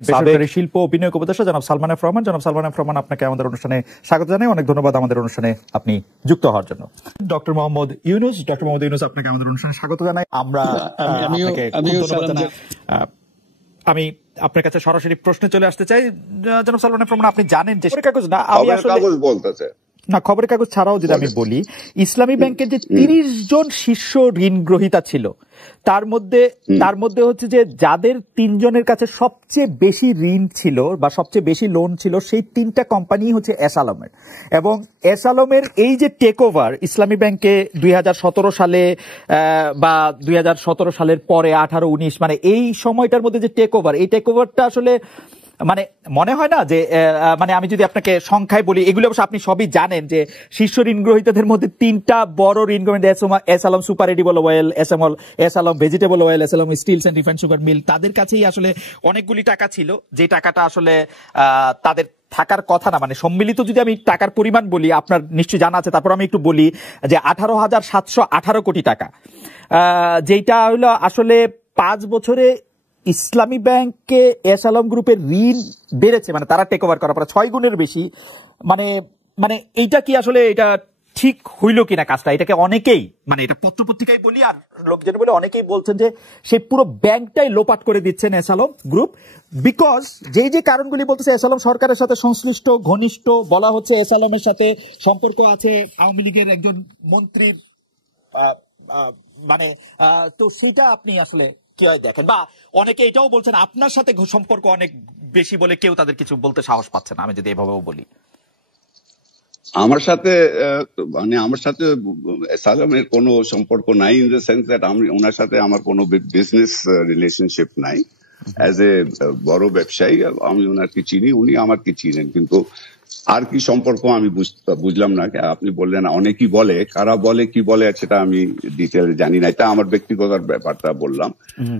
বেসরকারি শিল্প ও বিনিয়োগ উপদেষ্টা জনাব সালমান এফ রহমান। জনাব সালমান এফ রহমান, আপনাকে আমাদের অনুষ্ঠানে স্বাগত জানাই। অনেক ধন্যবাদ আমাদের অনুষ্ঠানে আপনি যুক্ত হওয়ার জন্য। ডক্টর মোহাম্মদ ইউনুস, আপনাকে আমাদের অনুষ্ঠানে স্বাগত জানাই। আমি আপনার কাছে সরাসরি প্রশ্নে চলে আসতে চাই। জনাব সালমান এফ রহমান, আপনি জানেন যে কাগজ না, আমি আসলে না, খবরের কাগজ ছাড়াও যদি আমি বলি, ইসলামী ব্যাংকের যে 30 জন শীর্ষ ঋণ গ্রহীতা ছিল, তার মধ্যে হচ্ছে যে যাদের 3 জনের কাছে সবচেয়ে বেশি ঋণ ছিল বা সবচেয়ে বেশি লোন ছিল, সেই 3টা কোম্পানি হচ্ছে এস আলমের। এবং এস আলমের এই যে টেক ওভার ইসলামী ব্যাংকে 2017 সালে বা 2017 সালের পরে 18-19, মানে এই সময়টার মধ্যে যে টেক ওভার, এই টেক ওভারটা আসলে মানে মনে হয় না যে মানে আমি যদি আপনাকে সংখ্যায় বলি, এগুলো অবশ্য আপনি সবই জানেন যে শীর্ষ ঋণ গ্রহীতাদের মধ্যে 3টা বড় ঋণ গ্রহীতা, S Alam super edible oil, S Alam vegetable oil, S Alam steels and refined sugar mill, তাদের কাছেই আসলে অনেকগুলি টাকা ছিল, যে টাকাটা আসলে তাদের থাকার কথা না। মানে সম্মিলিত যদি আমি টাকার পরিমাণ বলি, আপনার নিশ্চয়ই জানা আছে, তারপর আমি একটু বলি যে 18,718 কোটি টাকা, যেটা হলো আসলে 5 বছরে ইসলামী ব্যাংকে এস আলম গ্রুপের ঋণ বেড়েছে, মানে তারা টেক ওভার করার পরে 6 গুণের বেশি। মানে এইটা কি আসলে এটা ঠিক হইল কিনা কাজটা? এটাকে অনেকেই, মানে এটা পত্রপত্রিকায় বলি আর লোকজন বলে, অনেকেই বলছেন যে সেই পুরো ব্যাংকটাই লোপাট করে দিচ্ছেন এস আলম গ্রুপ, বিকজ যে কারণগুলি বলতেছে, এস আলম সরকারের সাথে সংশ্লিষ্ট, ঘনিষ্ঠ, বলা হচ্ছে এস আলমের সাথে সম্পর্ক আছে আওয়ামী লীগের একজন মন্ত্রীর, মানে তো সেটা আপনি আসলে কি হয় দেখেন? বা অনেকে এটাও বলছেন আপনার সাথে সম্পর্ক অনেক বেশি বলে কেউ তাদের কিছু বলতে সাহস পাচ্ছে না, আমি যদি এভাবেও বলি। আমার সাথে সালামের কোনো সম্পর্ক নাই, ইন দ্য সেন্স দ্যাট আমি ওনার সাথে আমার কোনো বিজনেস রিলেশনশিপ নাই। অ্যাজ এ বড় ব্যবসায়ী আমি ওনাকে চিনি, উনি আমাকে চিনেন, কিন্তু আর কি সম্পর্ক আমি বুঝলাম না। আপনি বললেন অনেকেই বলে, কারা বলে কি বলে সেটা আমি ডিটেল জানি না, এটা আমার ব্যক্তিগত ব্যাপারটা বললাম।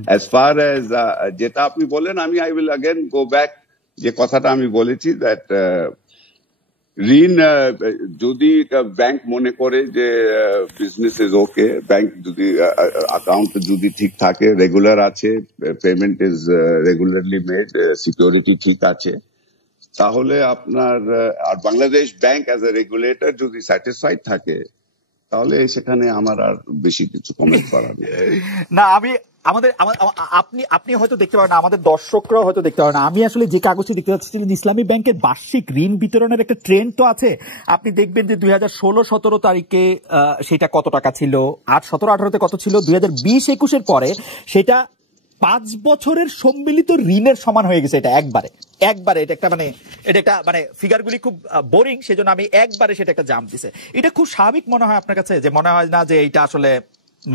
অ্যাজ ফার অ্যাজ যেটা আপনি বললেন, I will again go back, যে কথাটা আমি বলেছি দ্যাট ঋণ যদি ব্যাংক মনে করে যে বিজনেস ইজ ওকে, ব্যাংক যদি অ্যাকাউন্ট যদি ঠিক থাকে, রেগুলার আছে, payment is regularly made, security ঠিক আছে, তাহলে আপনার আর Bangladesh bank as a regulator যদি স্যাটিসফাইড থাকে, তাহলে সেখানে আমার আর বেশি কিছু কমেন্ট করার না। আপনি হয়তো দেখতে পারেন না, আমাদের দর্শকরাও হয়তো দেখতে পারেন না। আমি আসলে যে কাগজটি দেখতে পাচ্ছিলেন, ইসলামী ব্যাংকের বার্ষিক ঋণ বিতরণের একটা ট্রেন্ড তো আছে। আপনি দেখবেন যে 2016-17 তারিখে সেটা কত টাকা ছিল, 17-18 কত ছিল, 2020-21 পরে সেটা 5 বছরের সম্মিলিত ঋণের সমান হয়ে গেছে। এটা একবারে এটা একটা মানে ফিগারগুলি খুব বোরিং, সেজন্য আমি একবারে সেটা একটা জাম্প দিছে। এটা খুব স্বাভাবিক মনে হয় আপনার কাছে? যে মনে হয় না যে এটা আসলে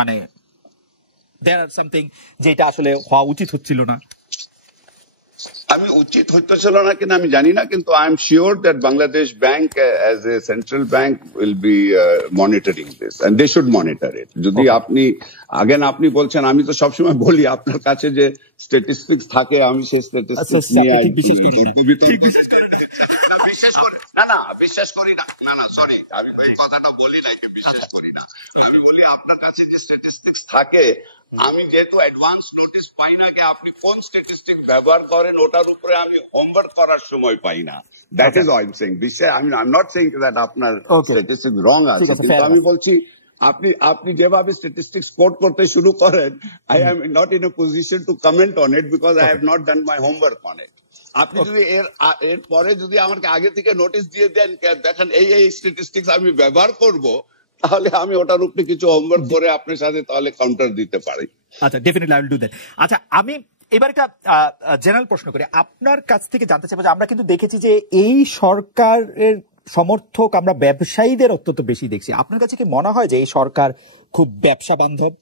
মানে there are something যেটা আসলে হওয়া উচিত হচ্ছিল না? আমি উচিত হচ্ছিল না কিনা আমি জানি না, কিন্তু I am sure that Bangladesh bank as a central bank will be monitoring this and they should monitor it. যদি আপনি বলছেন, আমি তো সবসময় বলি আপনার কাছে যে স্ট্যাটিস্টিক্স থাকে, আমি সেই স্ট্যাটিস্টিক্স নিয়ে বিশ্বাস করি না, সরি, আমি এই কথাটা বলি না, বিশ্বাস করি না। আমি বলি আপনার কাছে যে স্ট্যাটিস্টিক্স থাকে, আমি যেহেতু অ্যাডভান্স নোটিস পাই না যে আপনি কোন স্ট্যাটিস্টিক ব্যবহার করেন, ওটার উপরে আমি হোমওয়ার্ক করার সময় পাই না। That is I am saying. I am not saying that আপনার স্ট্যাটিস্টিক্স রং আছে, কিন্তু আমি বলছি আপনি যেভাবে স্ট্যাটিস্টিক্স কোট করতে শুরু করেন, I am not in a position to comment on it because I have not done my homework on it. আপনি যদি এর পরে যদি আমাকে আগে থেকে নোটিস দিয়ে দেন, দেখেন এই স্ট্যাটিস্টিক্স আমি ব্যবহার করব, তাহলে আমি ওটার উপরে কিছু হোমওয়ার্ক করে আপনার সাথে তাহলে কাউন্টার দিতে পারি। আচ্ছা, definitely I will do that. আচ্ছা, আমি এবার একটা জেনারেল প্রশ্ন করি, আপনার কাছ থেকে জানতে চাইবো যে আমরা কিন্তু দেখেছি যে এই সরকারের সমর্থক আমরা ব্যবসায়ীদের অত্যন্ত বেশি দেখছি। আপনার কাছে কি মনে হয় যে এই সরকার খুব ব্যবসা বান্ধব?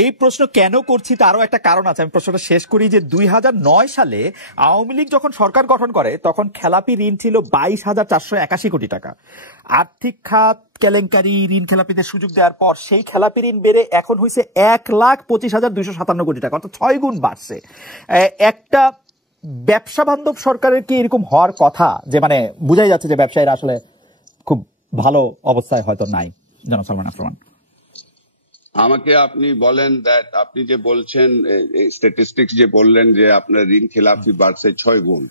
এই প্রশ্ন কেন করছি তারও একটা কারণ আছে। আমি প্রশ্নটা শেষ করি যে 2009 সালে আওয়ামী লীগ যখন সরকার গঠন করে, তখন খেলাপি ঋণ ছিল 22,481 কোটি টাকা। আর্থিক খাত কেলেঙ্কারি, ঋণ খেলাপিদের সুযোগ দেওয়ার পর সেই খেলাপি ঋণ বেড়ে এখন হয়েছে 1,25,257 কোটি টাকা, অর্থাৎ 6 গুণ বাড়ছে। একটা ব্যবসা বান্ধব সরকারের কি এরকম হওয়ার কথা? যে মানে বুঝাই যাচ্ছে যে ব্যবসায়ীরা আসলে খুব ভালো অবস্থায় হয়তো নাই। জনাব সালমান এফ রহমান। আমাকে আপনি বলেন দ্যাট আপনি যে বলছেন স্ট্যাটিস্টিক্স যে বললেন যে আপনার ঋণ খেলাপি বাড়ছে 6 গুণ,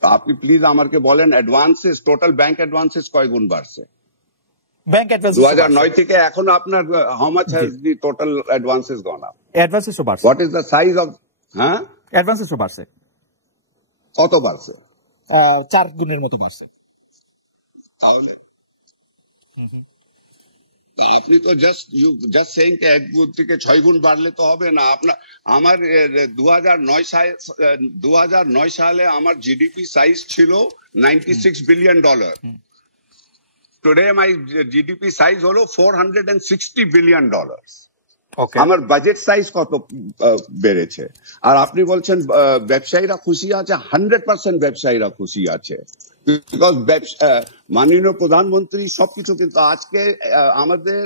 তো আপনি প্লিজ আমাকে বলেন অ্যাডভান্সেস, টোটাল ব্যাংক অ্যাডভান্সেস কয় গুণ বাড়ছে ব্যাংক অ্যাডভান্স 2009 থেকে এখন? আপনার how much has the total advances gone up? অ্যাডভান্সেসও বাড়ছে। What is the size of? হ্যাঁ, অ্যাডভান্সেসও বাড়ছে। কত বাড়ছে? 4 গুণের মতো বাড়ছে। তাহলে আপনি তো জাস্ট সেইং কে 1 গুণ থেকে 6 গুণ বাড়লে তো হবে না। আপনার আমার 2009 সালে আমার জিডিপি সাইজ ছিল $96 billion. Today my GDP size হলো $460 বিলিয়ন। আমার বাজেট সাইজ কত বেড়েছে? আর আপনি বলছেন ব্যবসায়ীরা খুশি আছে। 100% ব্যবসায়ীরা খুশি আছে, বিকজ মাননীয় প্রধানমন্ত্রী সবকিছু, কিন্তু আজকে আমাদের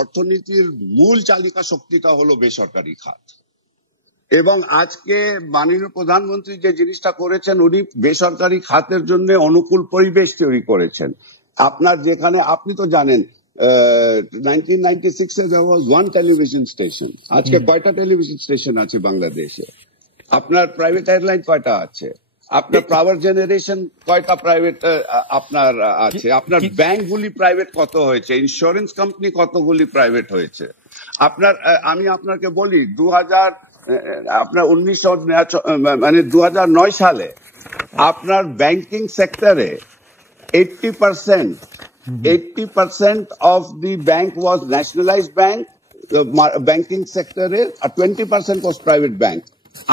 অর্থনীতির মূল চালিকা শক্তিটা হলো বেসরকারি খাত, এবং আজকে মাননীয় প্রধানমন্ত্রী যে জিনিসটা করেছেন, উনি বেসরকারি খাতের জন্য অনুকূল পরিবেশ তৈরি করেছেন। আপনার যেখানে, আপনি তো জানেন 1996 there was one television station, আজকে কয়টা টেলিভিশন স্টেশন আছে বাংলাদেশে? আপনার প্রাইভেট এয়ারলাইন কয়টা আছে? আপনার পাওয়ার জেনারেশন কয়টা প্রাইভেট আপনার আছে? আপনার ব্যাংকগুলি প্রাইভেট কত হয়েছে? ইন্স্যুরেন্স কোম্পানি কতগুলি প্রাইভেট হয়েছে? আপনার, আমি আপনাকে বলি, 2009 সালে আপনার ব্যাংকিং সেক্টরে 80% of the bank was nationalized bank, banking সেক্টরে, আর 20% was private bank।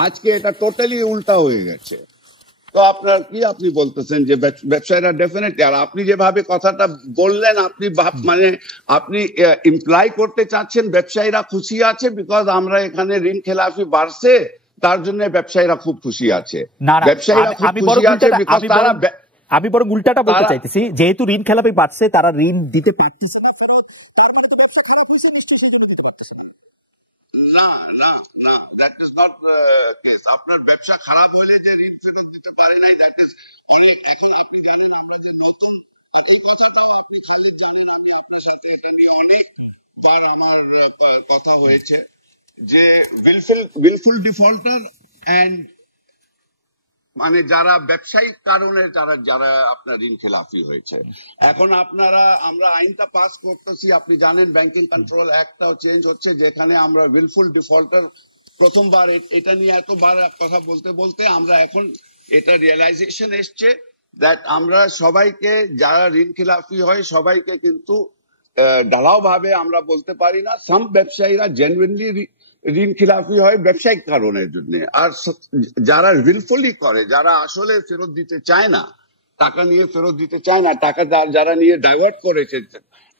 আজকে এটা টোটালি উল্টা হয়ে গেছে। তো আপনার কি, আপনি বলতেছেন যে ব্যবসায়ীরা ডেফিনেটলি, আর আপনি যেভাবে কথাটা বললেন, আপনি মানে আপনি ইমপ্লাই করতে চাচ্ছেন ব্যবসায়ীরা খুশি আছে বিকজ আমরা এখানে ঋণ খেলাফি বাড়ছে, তার জন্য ব্যবসায়ীরা খুব খুশি আছে। ব্যবসায়ীরা খুব খুশি আছে বিকজ তারা, আমি বরং উল্টাটা বলতে চাইতেছি, যেহেতু ঋণ খেলাপি বাড়ছে, তারা ঋণ দিতে পারতেছে না। আপনার ব্যবসা খারাপ হলে যে ঋণ ফেরত দিতে পারে নাই, দ্যাট ইজ আমার কথা হয়েছে যে উইলফুল ডিফল্টার এন্ড মানে যারা ব্যবসায়িক কারণে যারা আপনার ঋণ খেলাফি হয়েছে। এখন আমরা আইনটা পাস করতেছি, আপনি জানেন ব্যাংকিং কন্ট্রোল অ্যাক্টটাও চেঞ্জ হচ্ছে, যেখানে আমরা উইলফুল ডিফল্টার প্রথমবার, এটা নিয়ে এতবার কথা বলতে বলতে আমরা এখন এটা রিয়েলাইজেশন এসছে দ্যাট আমরা সবাইকে, যারা ঋণ খেলাফি হয় সবাইকে কিন্তু ঢালাও ভাবে আমরা বলতে পারি না। সাম ব্যবসায়ীরা জেনুইনলি ঋণ খেলাফি হয় ব্যবসায়িক কারণের জন্য, আর যারা উইলফুলি করে, যারা আসলে ফেরত দিতে চায় না, টাকা নিয়ে ফেরত দিতে চায় না, টাকা যারা নিয়ে ডাইভার্ট করেছে,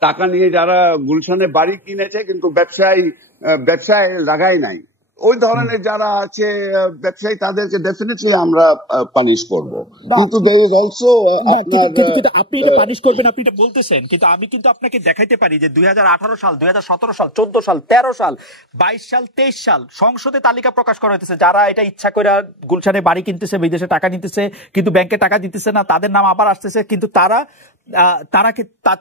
টাকা নিয়ে যারা গুলশানে বাড়ি কিনেছে কিন্তু ব্যবসায় লাগায় নাই, ওই ধরনের যারা আছে ব্যবসায়ী, তাদেরকে ডেফিনেটলি আমরা পানিশ করব। কিন্তু there is also আপনি এটা পানিশ করবেন, আপনি এটা বলতেছেন, কিন্তু আমি কিন্তু আপনাকে দেখাইতে পারি যে 2018 সাল, 2017 সাল, 14 সাল, 13 সাল, 22 সাল, 23 সাল সংসদে তালিকা প্রকাশ করা হইতেছে যারা এটা ইচ্ছা করে গুলশানে বাড়ি কিনতেছে, বিদেশে টাকা নিতেছে, কিন্তু ব্যাংকে টাকা দিতেছে না, তাদের নাম আবার আসতেছে, কিন্তু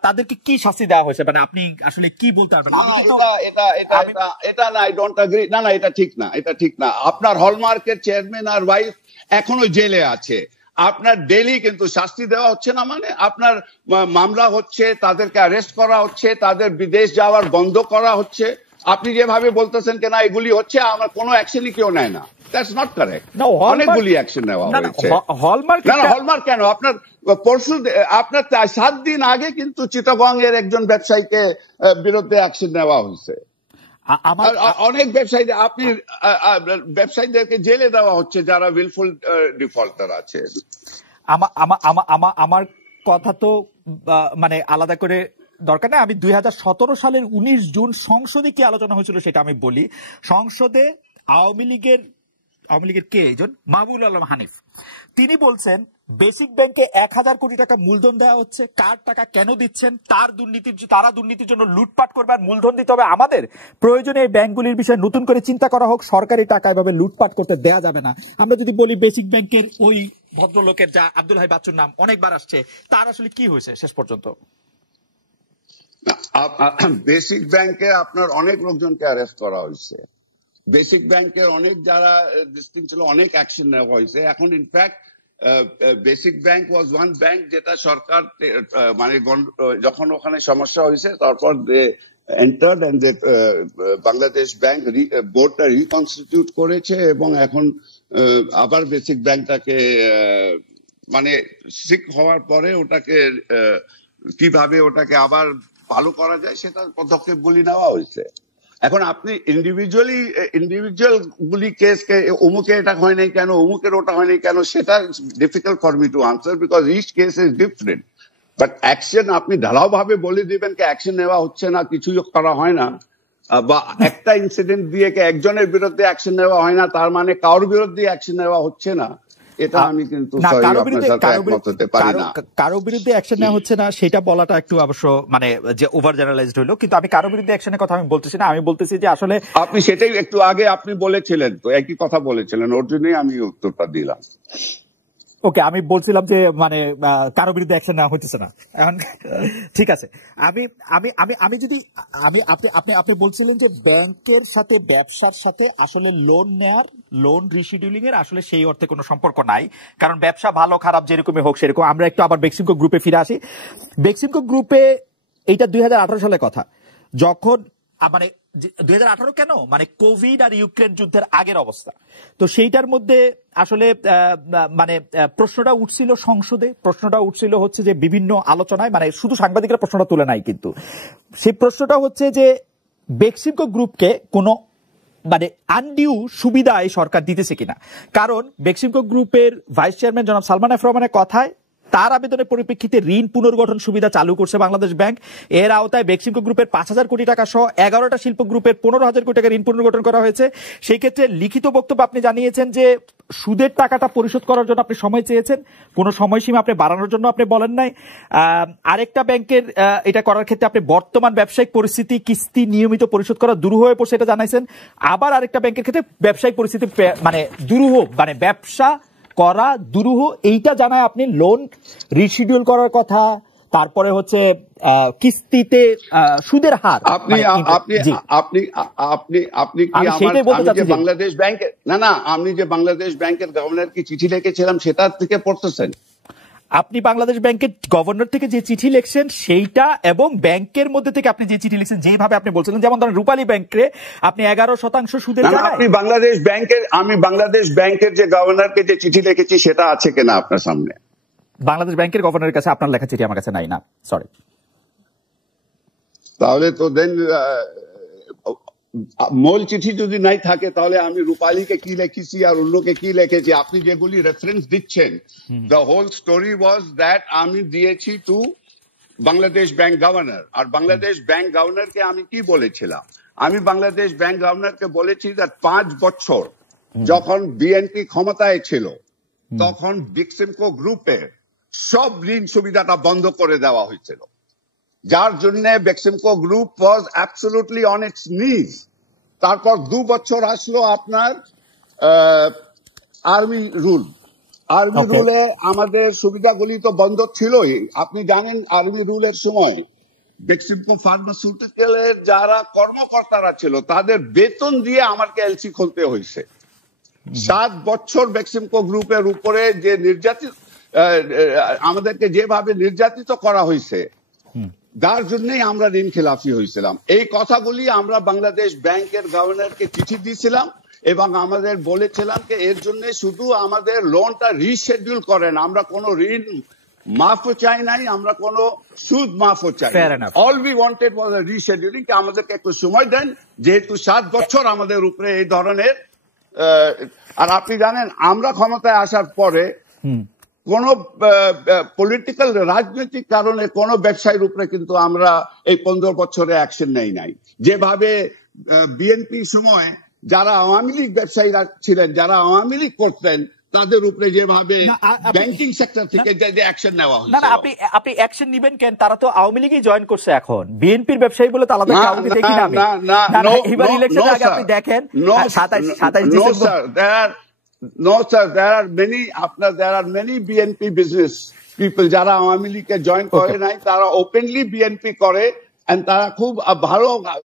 তাদেরকে কি শাস্তি দেওয়া হয়েছে? মানে আপনি আসলে কি বলতে পারবেন? এটা না, আই ডোন্ট এগ্রি। না, এটা ঠিক না, এটা ঠিক না। আপনার হলমার্কের চেয়ারম্যান আর ওয়াইফ এখনো জেলে আছে, আপনার ডেইলি কিন্তু শাস্তি দেওয়া হচ্ছে না, মানে আপনার মামলা হচ্ছে, তাদেরকে অ্যারেস্ট করা হচ্ছে, তাদের বিদেশ যাওয়ার বন্ধ করা হচ্ছে। আপনি যেভাবে বলতেছেন কেন এগুলি হচ্ছে, আমার কোনো অ্যাকশনই কেউ নেয় না, দ্যাটস নট কারেক্ট। অনেকগুলি অ্যাকশন নেওয়া হয়েছে। হলমার্ক কেন? আপনার পরশু, আপনার 7 দিন আগে কিন্তু চিটাগং এর একজন ব্যবসায়ীকে বিরুদ্ধে অ্যাকশন নেওয়া হয়েছে। অনেক ব্যবসায়ীদের, আপনি ব্যবসায়ীদেরকে জেলে দেওয়া হচ্ছে যারা উইলফুল ডিফল্টার আছে। আমার কথা তো মানে আলাদা করে দরকার নেই। আমি 2017 সালের 19 জুন সংসদে কি আলোচনা হয়েছিল সেটা আমি বলি। সংসদে আওয়ামী লীগের কে একজন, মাহবুবুল আলম হানিফ, তিনি বলছেন বেসিক ব্যাংকে 1000 কোটি টাকা মূলধন দেওয়া হচ্ছে, কার টাকা কেন দিচ্ছেন, তারা দুর্নীতির জন্য লুটপাট করবে, আর মূলধন দিতে হবে আমাদের। প্রয়োজনে এই ব্যাংকগুলির বিষয়ে নতুন করে চিন্তা করা হোক, সরকারি টাকা এভাবে লুটপাট করতে দেয়া যাবে না। আমরা যদি বলি বেসিক ব্যাংকের ওই ভদ্রলোকের, যা আব্দুল হাই বাচ্চুর নাম অনেকবার আসছে, তার আসলে কি হয়েছে শেষ পর্যন্ত? বেসিক ব্যাংকে আপনার অনেক লোকজনকে অ্যারেস্ট করা হয়েছে, বেসিক ব্যাংকের অনেক যারা ডিস্ট্রিক্ট ছিল অনেক অ্যাকশন নেওয়া হয়েছে। এখন in fact basic bank was one bank যেটা সরকার মানে যখন ওখানে সমস্যা হয়েছে তারপর এন্টার্ড এন্ড বাংলাদেশ ব্যাংক বোর্ডটা রিকনস্টিটিউট করেছে এবং এখন আবার বেসিক ব্যাংকটাকে মানে সিক হওয়ার পরে ওটাকে কিভাবে ওটাকে আবার ভালো করা যায় সেটা পদক্ষেপগুলি নেওয়া হয়েছে। এখন আপনি ইন্ডিভিজুয়াল গুলি কেসকে অমুকে এটা হয় নাই কেন, অমুকের ওটা হয় নাই কেন, সেটা difficult for me to answer because each case is different. But action আপনি ঢালাও ভাবে বলে দিবেন কি অ্যাকশন নেওয়া হচ্ছে না, কিছুই করা হয় না, বা একটা ইনসিডেন্ট দিয়ে একজনের বিরুদ্ধে অ্যাকশন নেওয়া হয় না তার মানে কারোর বিরুদ্ধে অ্যাকশন নেওয়া হচ্ছে না, এটা আমি কিন্তু কারো বিরুদ্ধে অ্যাকশন নেওয়া হচ্ছে না সেটা বলাটা একটু অবশ্য মানে যে ওভার জেনারেলাইজড হইলো, কিন্তু আমি কারো বিরুদ্ধে অ্যাকশনের কথা আমি বলতেছি না, আমি বলতেছি যে আসলে আপনি সেটাই একটু আগে আপনি বলেছিলেন, তো একই কথা বলেছিলেন, ওর জন্যই আমি উত্তরটা দিলাম। ওকে, আমি বলছিলাম যে মানে কারো বিরুদ্ধে অ্যাকশন নেওয়া হচ্ছে না এখন। ঠিক আছে, আমি আমি আমি আমি যদি আপনি বলছিলেন যে ব্যাংকের সাথে ব্যবসার সাথে আসলে লোন নেয়ার, লোন রিশিডিউলিং এর আসলে সেই অর্থে কোনো সম্পর্ক নাই, কারণ ব্যবসা ভালো খারাপ যেরকমই হোক সেরকম। আমরা একটু আবার বেক্সিমকো গ্রুপে ফিরে আসি। বেক্সিমকো গ্রুপে এইটা 2018 সালের কথা, যখন মানে 2018 কেন মানে কোভিড আর ইউক্রেন যুদ্ধের আগের অবস্থা। তো সেইটার মধ্যে আসলে মানে প্রশ্নটা উঠছিল সংসদে, প্রশ্নটা উঠছিল হচ্ছে যে বিভিন্ন আলোচনায়, মানে শুধু সাংবাদিকরা প্রশ্নটা তুলে নাই, কিন্তু সেই প্রশ্নটা হচ্ছে যে বেক্সিমকো গ্রুপকে কোনো মানে আনডিউ সুবিধা এই সরকার দিতেছে কিনা। কারণ বেক্সিমকো গ্রুপের ভাইস চেয়ারম্যান জনাব সালমান এফ রহমানের কথায় তার আবেদনের পরিপ্রেক্ষিতে ঋণ পুনর্গঠন সুবিধা চালু করছে বাংলাদেশ ব্যাংক। এর আওতায় বেক্সিমকো গ্রুপের 5,000 কোটি টাকা সহ 11টা শিল্প গ্রুপের 15,000 কোটি টাকা ঋণ পুনর্গঠন করা হয়েছে। সেই ক্ষেত্রে লিখিত বক্তব্য আপনি জানিয়েছেন যে সুদের টাকাটা পরিশোধ করার জন্য আপনি সময় চেয়েছেন, কোনো সময়সীমা আপনি বাড়ানোর জন্য আপনি বলেন নাই। আরেকটা ব্যাংকের এটা করার ক্ষেত্রে আপনি বর্তমান ব্যবসায়িক পরিস্থিতি, কিস্তি নিয়মিত পরিশোধ করা দুরূহ হয়ে পড়ছে এটা জানাইছেন। আবার আরেকটা ব্যাংকের ক্ষেত্রে ব্যবসায়িক পরিস্থিতি মানে দুরূহ, মানে ব্যবসা করা দুরূহ, এইটা জানায় আপনি লোন রিশিডিউল করার কথা। তারপরে হচ্ছে কিস্তিতে সুদের হার। আপনি বাংলাদেশ ব্যাংকের না আমি যে বাংলাদেশ ব্যাংকের গভর্নর কি চিঠি লিখেছিলাম সেটা থেকে পড়তেছেন? আপনি বাংলাদেশ ব্যাংকের গভর্নর থেকে যে চিঠি লিখছেন সেইটা এবং ব্যাংকের মধ্যে থেকে আপনি যে চিঠি লিখছেন যেভাবে আপনি বলছিলেন, যেমন ধরেন রূপালী ব্যাংকে আপনি 11% সুদের, আপনি আমি বাংলাদেশ ব্যাংকের যে গভর্নরকে যে চিঠি লিখেছি সেটা আছে কিনা আপনার সামনে? বাংলাদেশ ব্যাংকের গভর্নরের কাছে আপনার লেখা চিঠি আমার কাছে নাই, না সরি। তাহলে তো দেন মূল চিঠি যদি নাই থাকে তাহলে আমি রূপালীকে কি লিখেছি আর অন্যকে কি লিখেছি আপনি যেগুলি রেফারেন্স দিচ্ছেন, the whole story was that আমি দিয়েছি টু বাংলাদেশ ব্যাংক গভর্নর। আর বাংলাদেশ ব্যাংক গভর্নরকে আমি কি বলেছিলাম? আমি বাংলাদেশ ব্যাংক গভর্নরকে বলেছি যে 5 বছর যখন বিএনপি ক্ষমতায় ছিল তখন বেক্সিমকো গ্রুপের সব ঋণ সুবিধাটা বন্ধ করে দেওয়া হয়েছিল, যার জন্য Beximco group was absolutely on it's নিজ। তারপর 2 বছর আসলো আপনার আর্মি রুলে আমাদের সুবিধাগুলি তো বন্ধ ছিলই। আপনি জানেন আর্মি রুলের সময় বেক্সিমকো ফার্মাসিউটিক্যালের যারা কর্মকর্তারা ছিল তাদের বেতন দিয়ে আমাকে এলসি খুলতে হয়েছে। 7 বছর বেক্সিমকো গ্রুপের উপরে যে আমাদেরকে যেভাবে নির্যাতিত করা হয়েছে যার জন্যই আমরা ঋণ খেলাফি হয়েছিলাম। এই কথাগুলি আমরা বাংলাদেশ ব্যাংকের গভর্নরকে চিঠি দিয়েছিলাম এবং আমাদের বলেছিলাম যে এর জন্য শুধু আমাদের লোনটা রিশেডিউল করেন, আমরা কোনো ঋণ মাফও চাই নাই, আমরা কোনো সুদ মাফও চাই। অল উই ওয়ান্টেড ওয়াজ আ রিশেডিউলিং, আমাদেরকে একটু সময় দেন, যেহেতু 7 বছর আমাদের উপরে এই ধরনের। আর আপনি জানেন আমরা ক্ষমতায় আসার পরে কোন পলিটিক্যাল রাজনৈতিক কারণে কোন ব্যবসায়ীর উপরে কিন্তু আমরা এই 15 বছরে অ্যাকশন নেই নাই। যেভাবে বিএনপির সময় যারা আওয়ামী লীগ ব্যবসায়ীরা ছিলেন, যারা আওয়ামী লীগ করতেন তাদের উপরে যেভাবে ব্যাংকিং সেক্টর থেকে যে অ্যাকশন নেওয়া হয়েছে। না আপনি অ্যাকশন নেবেন কেন? তারা তো আওয়ামী লীগই জয়েন করছে, এখন বিএনপির ব্যবসায়ী বলে তো আলাদা কাউকে দেখি না। এবার ইলেকশনের আগে আপনি দেখেন 27 December. No, sir. There are many BNP business people যারা আওয়ামী লীগকে জয়েন করে নাই, তারা ওপেনলি বিএনপি করে তারা খুব ভালো